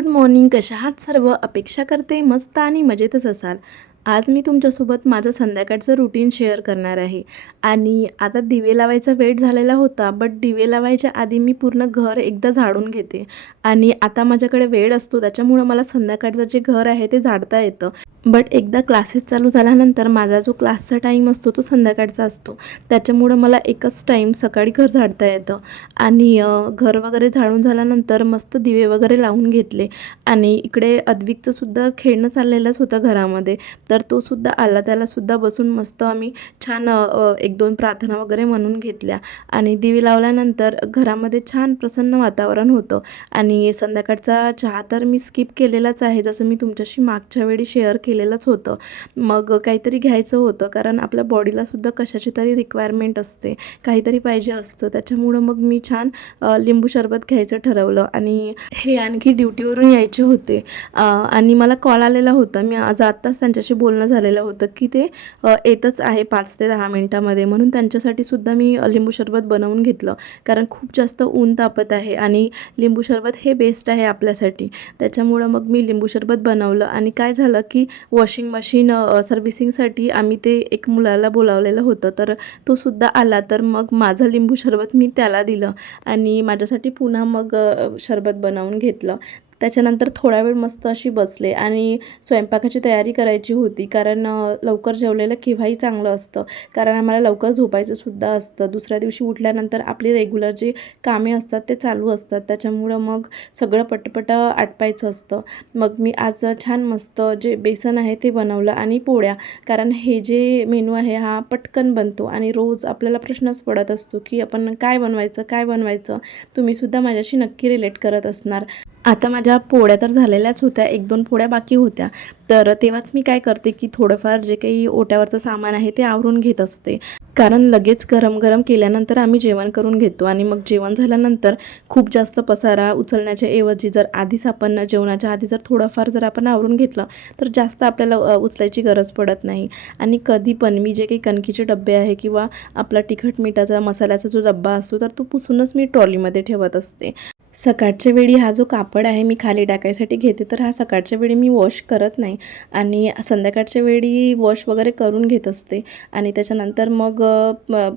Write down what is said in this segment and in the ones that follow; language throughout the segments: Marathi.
Good morning. कशा आहात सर्व? अपेक्षा करते मस्त आणि मजेतच असाल. आज मी तुमच्यासोबत माझं संध्याकाळचं रुटीन शेअर करणार आहे. आणि आता दिवे लावायचा वेळ झालेला होता, बट दिवे लावायच्या आधी मी पूर्ण घर एकदा झाडून घेते. आणि आता माझ्याकडे वेळ असतो, त्याच्यामुळं मला संध्याकाळचं जे घर आहे ते झाडता येतं. बट एकदा क्लासेस चालू झाल्यानंतर माझा जो क्लासचा टाईम असतो तो संध्याकाळचा असतो, त्याच्यामुळं मला एकच टाईम सकाळी घर झाडता येतं. आणि घर वगैरे झाडून झाल्यानंतर मस्त दिवे वगैरे लावून घेतले. आणि इकडे अद्विकचं सुद्धा खेळणं चाललेलंच होतं घरामध्ये, तर तो सुद्धा आला. त्यालासुद्धा बसून मस्त आम्ही छान 1-2 प्रार्थना वगैरे म्हणून घेतल्या. आणि दिवे लावल्यानंतर घरामध्ये छान प्रसन्न वातावरण होतं. आणि संध्याकाळचा चहा तर मी स्किप केलेलाच आहे, जसं मी तुमच्याशी मागच्या वेळी शेअर केलेलंच होतं. मग काहीतरी घ्यायचं होतं, कारण आपल्या बॉडीलासुद्धा कशाची तरी रिक्वायरमेंट असते, काहीतरी पाहिजे असतं. त्याच्यामुळं मग मी छान लिंबू सरबत घ्यायचं ठरवलं. आणि हे आणखी ड्युटीवरून यायचे होते आणि मला कॉल आलेला होता. मी आज आत्ताच त्यांच्याशी बोलणं झालेलं होतं की ते येतच आहे 5 ते 10 मिनटामध्ये, म्हणून त्यांच्यासाठी सुद्धा मी लिंबू सरबत बनवून घेतलं. कारण खूप जास्त ऊन तापत आहे आणि लिंबू सरबत हे बेस्ट आहे आपल्यासाठी. त्याच्यामुळं मग मी लिंबू सरबत बनवलं. आणि काय झालं की वॉशिंग मशीन सर्व्हिसिंगसाठी आम्ही ते एक मुलाला बोलावलेलं होतं, तर तो सुद्धा आला. तर मग माझं लिंबू सरबत मी त्याला दिलं आणि माझ्यासाठी पुन्हा मग सरबत बनवून घेतलं. त्याच्यानंतर थोडा वेळ मस्त अशी बसले आणि स्वयंपाकाची तयारी करायची होती, कारण लवकर जेवलेलं केव्हाही चांगलं असतं, कारण आम्हाला लवकर झोपायचंसुद्धा असतं. दुसऱ्या दिवशी उठल्यानंतर आपली रेग्युलर जी कामे असतात ते चालू असतात, त्याच्यामुळं मग सगळं पटपट आटपायचं असतं. मग मी आज छान मस्त जे बेसन आहे ते बनवलं आणि पोळ्या, कारण हे जे मेनू आहे हा पटकन बनतो आणि रोज आपल्याला प्रश्नच पडत असतो की आपण काय बनवायचं काय बनवायचं. तुम्हीसुद्धा माझ्याशी नक्की रिलेट करत असणार. आता माझ्या पोळ्या तर झालेल्याच होत्या, 1-2 पोळ्या बाकी होत्या. तर तेव्हाच मी काय करते की थोडंफार जे काही ओट्यावरचं सामान आहे ते आवरून घेत असते, कारण लगेच गरम गरम केल्यानंतर आम्ही जेवण करून घेतो. आणि मग जेवण झाल्यानंतर खूप जास्त पसारा उचलण्याच्या ऐवजी जर आधीच आपण जेवणाच्या आधी जर थोडंफार जर आपण आवरून घेतलं तर जास्त आपल्याला उचलायची गरज पडत नाही. आणि कधी पण मी जे काही कणकीचे डबे आहे किंवा आपला तिखट मिठाचा मसाल्याचा जो डब्बा असतो तर तो पुसूनच मी ट्रॉलीमध्ये ठेवत असते. सकाळच्या वेळी हा जो कापड आहे मी खाली टाकायसाठी घेते, तर हा सकाळच्या वेळी मी वॉश करत नाही आणि संध्याकाळच्या वेळी वॉश वगैरे करून घेत असते. आणि त्याच्यानंतर मग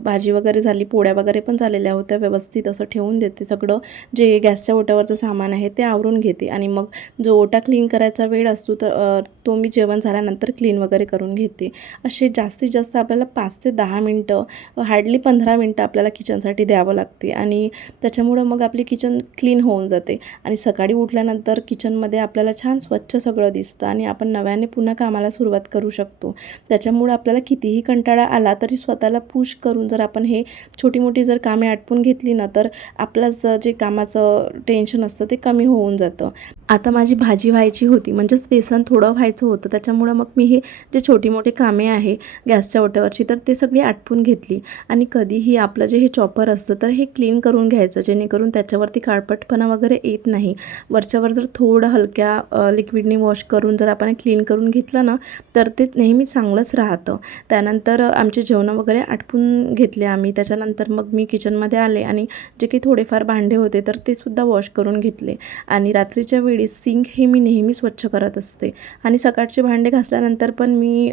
भाजी वगैरे झाली, पोळ्या वगैरे पण झालेल्या होत्या, व्यवस्थित असं ठेवून देते. सगळं जे गॅसच्या ओट्यावरचं सामान आहे ते आवरून घेते. आणि मग जो ओटा क्लीन करायचा वेळ असतो तर तो मी जेवण झाल्यानंतर क्लीन वगैरे करून घेते. असे जास्तीत जास्त आपल्याला 5 ते 10 मिनटं, हार्डली 15 मिनटं आपल्याला किचनसाठी द्यावं लागते. आणि त्याच्यामुळं मग आपली किचन क्लीन होऊन जाते. आणि सकाळी उठल्यानंतर किचनमध्ये आपल्याला छान स्वच्छ सगळं दिसतं आणि आपण नव्याने पुन्हा कामाला सुरुवात करू शकतो. त्याच्यामुळं आपल्याला कितीही कंटाळा आला तरी स्वतःला पुश करून जर आपण हे छोटी मोठी जर कामे आटपून घेतली ना, तर आपलं जे कामाचं टेन्शन असतं ते कमी होऊन जातं. आता माझी भाजी व्हायची होती, म्हणजेच बेसन थोडं व्हायचं होतं, त्याच्यामुळं मग मी हे जे छोटी मोठी कामे आहे गॅसच्या ओट्यावरची तर ते सगळी आटपून घेतली. आणि कधीही आपलं जे हे चॉपर असतं तर हे क्लीन करून घ्यायचं, जेणेकरून त्याच्यावरती काळपटपणा वगैरे येत नाही. वरच्यावर जर थोडं हलक्या लिक्विडनी वॉश करून जर आपण क्लीन करून घेतलं ना, तर ते नेहमी चांगलंच राहतं. त्यानंतर आमचे जेवणं वगैरे आटपून घेतले आम्ही. त्याच्यानंतर मग मी किचनमध्ये आले आणि जे काही थोडेफार भांडे होते तर ते सुद्धा वॉश करून घेतले. आणि रात्रीच्या वेळी सिंक हे मी नेहमी स्वच्छ करत असते. आणि सकाळचे भांडे घासल्यानंतर पण मी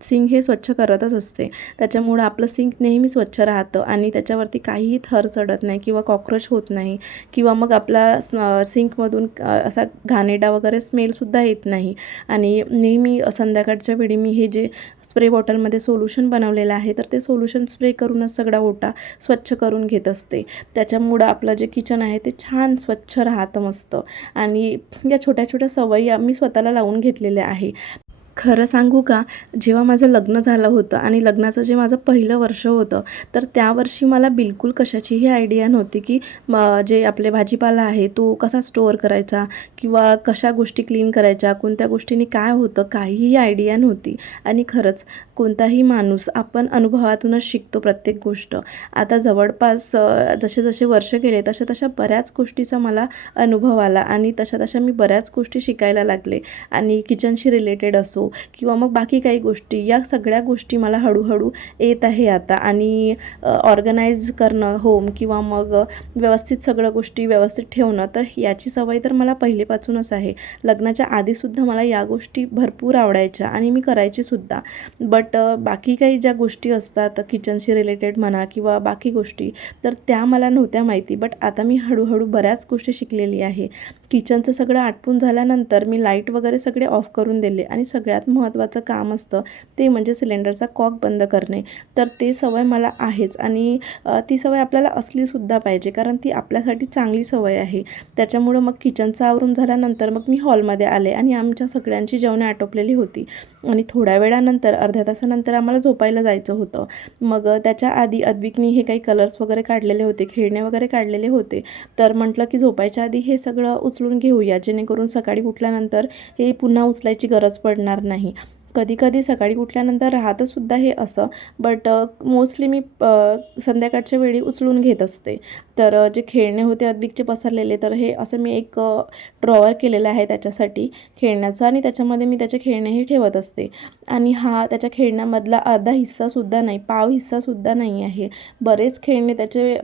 सिंक हे स्वच्छ करतच असते. त्याच्यामुळं आपलं सिंक नेहमी स्वच्छ राहतं आणि त्याच्यावरती काहीही थर चढत नाही किंवा कॉक्रोच होत नाही, किंवा मग आपला सिंकमधून असा घाणेरडा वगैरे स्मेलसुद्धा येत नाही. आणि नेहमी संध्याकाळच्या वेळी मी हे जे स्प्रे बॉटलमध्ये सोल्युशन बनवलेलं आहे तर ते सोल्युशन स्प्रे करूनच सगळा ओटा स्वच्छ करून घेत असते. त्याच्यामुळं आपलं जे किचन आहे ते छान स्वच्छ राहतं मस्त. आणि या छोट्या छोट्या सवयी मी स्वतःला लावून घेतलेल्या आहे. खरं सांगू का, जेव्हा माझं लग्न झालं होतं आणि लग्नाचं जे माझं पहिलं वर्ष होतं, तर त्या वर्षी मला बिलकुल कशाचीही आयडिया नव्हती की जे आपले भाजीपाला आहे तो कसा स्टोअर करायचा किंवा कशा गोष्टी क्लीन करायच्या, कोणत्या गोष्टींनी काय होतं, काहीही आयडिया नव्हती. आणि खरंच कोणताही माणूस आपण अनुभवातूनच शिकतो प्रत्येक गोष्ट. आता जवळपास जसे जसे वर्ष गेले तशा तशा बऱ्याच गोष्टीचा मला अनुभव आला आणि तशा तशा मी बऱ्याच गोष्टी शिकायला लागले. आणि किचनशी रिलेटेड असो असो किंवा मग बाकी काही गोष्टी, या सगळ्या गोष्टी मला हळूहळू येत आहे आता. आणि ऑर्गनाईज करणं होम किंवा मग व्यवस्थित सगळ्या गोष्टी व्यवस्थित ठेवणं, तर याची सवय तर मला पहिलेपासूनच आहे. लग्नाच्या आधीसुद्धा मला या गोष्टी भरपूर आवडायच्या आणि मी करायची सुद्धा. बट बाकी काही ज्या गोष्टी असतात किचनशी रिलेटेड म्हणा किंवा बाकी गोष्टी, तर त्या मला नव्हत्या माहिती. बट आता मी हळूहळू बऱ्याच गोष्टी शिकलेली आहे. किचनचं सगळं आटपून झाल्यानंतर मी लाईट वगैरे सगळे ऑफ करून दिले आणि सगळ्यात महत्त्वाचं काम असतं ते म्हणजे सिलेंडरचा कॉक बंद करणे. तर ते सवय मला आहेच आणि ती सवय आपल्याला असलीसुद्धा पाहिजे, कारण ती आपल्यासाठी चांगली सवय आहे. त्याच्यामुळं मग किचनचं आवरून झाल्यानंतर मग मी हॉलमध्ये आले आणि आमच्या सगळ्यांची जेवणे आटोपलेली होती आणि थोड्या वेळानंतर अर्ध्या तासानंतर आम्हाला झोपायला जायचं होतं. मग त्याच्या आधी अद्विकनी हे काही कलर्स वगैरे काढलेले होते, खेळणे वगैरे काढलेले होते. तर म्हटलं की झोपायच्या आधी हे सगळं उचलून घेऊया, जेणेकरून सकाळी उठल्यानंतर हे पुन्हा उचलायची गरज पडणार नाही. कधी-कधी सकाळी उठल्यानंतर राहतंसुद्धा हे असं, बट मोस्टली मी संध्याकाळच्या वेळी उचलून घेत असते. तर जे खेळणे होते अद्विकचे पसरलेले, तर हे असं मी एक ड्रॉवर केलेलं आहे त्याच्यासाठी खेळण्याचं आणि त्याच्यामध्ये मी त्याचे खेळणेही ठेवत असते. आणि हा त्याच्या खेळण्यामधला अर्धा हिस्सासुद्धा नाही, पाव हिस्सासुद्धा नाही आहे. बरेच खेळणे त्याचे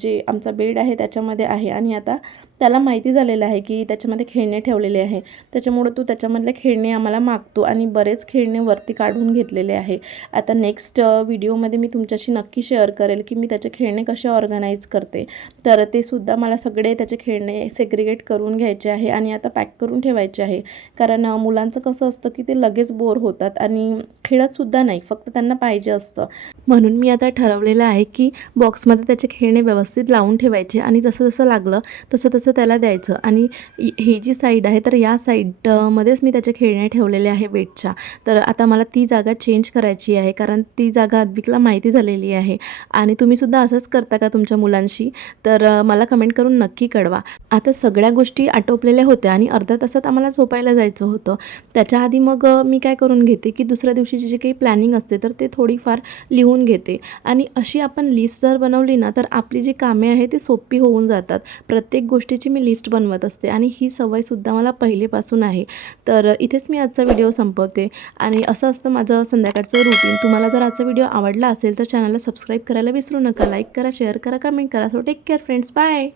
जे आमचा बेड आहे त्याच्यामध्ये आहे आणि आता त्याला माहिती झालेलं आहे की त्याच्यामध्ये खेळणे ठेवलेले आहे. त्याच्यामुळं तो त्याच्यामधले खेळणे आम्हाला मागतो आणि बरेच खेळणे वरती काढून घेतलेले आहे. आता नेक्स्ट व्हिडिओमध्ये मी तुमच्याशी नक्की शेअर करेल की मी त्याचे खेळणे कसे ऑर्गनाईज करते. तर ते सुद्धा मला सगळे त्याचे खेळणे सेग्रिगेट करून घ्यायचे आहे आणि आता पॅक करून ठेवायचे आहे. कारण मुलांचं कसं असतं की ते लगेच बोर होतात आणि खेळतसुद्धा नाही, फक्त त्यांना पाहिजे असतं. म्हणून मी आता ठरवलेलं आहे की बॉक्समध्ये त्याचे खेळणे व्यवस्थित लावून ठेवायचे आणि जसं जसं लागलं तसं तसं त्याला द्यायचं. आणि ही जी साईड आहे तर या साईडमध्येच मी त्याचे खेळणे ठेवलेले आहे बेडच्या. तर आता मला ती जागा चेंज करायची आहे, कारण ती जागा अद्विकला माहिती झालेली आहे. आणि तुम्हीसुद्धा असंच करता का तुमच्या मुलांशी? तर मला कमेंट करून नक्की कळवा. आता सगळ्या गोष्टी आटोपलेल्या होत्या आणि अर्ध्या तासात आम्हाला झोपायला जायचं होतं. त्याच्या आधी मग मी काय करून घेते की दुसऱ्या दिवशीची जी काही प्लॅनिंग असते तर ते थोडीफार लिहून घेते. आणि अशी आपण लिस्ट जर बनवली ना, तर आपली जी कामे आहे ती सोपी होऊन जातात. प्रत्येक गोष्टीची मी लिस्ट बनवत असते आणि ही सवयसुद्धा मला पहिलेपासून आहे. तर इथेच मी आजचा व्हिडिओ संपवते आणि असं असतं माझं संध्याकाळचं रुटीन. तुम्हाला जर आजचा व्हिडिओ आवडला असेल तर चॅनलला सबस्क्राईब करायला विसरू नका. लाईक करा, शेअर करा, कमेंट करा. So take care friends, bye.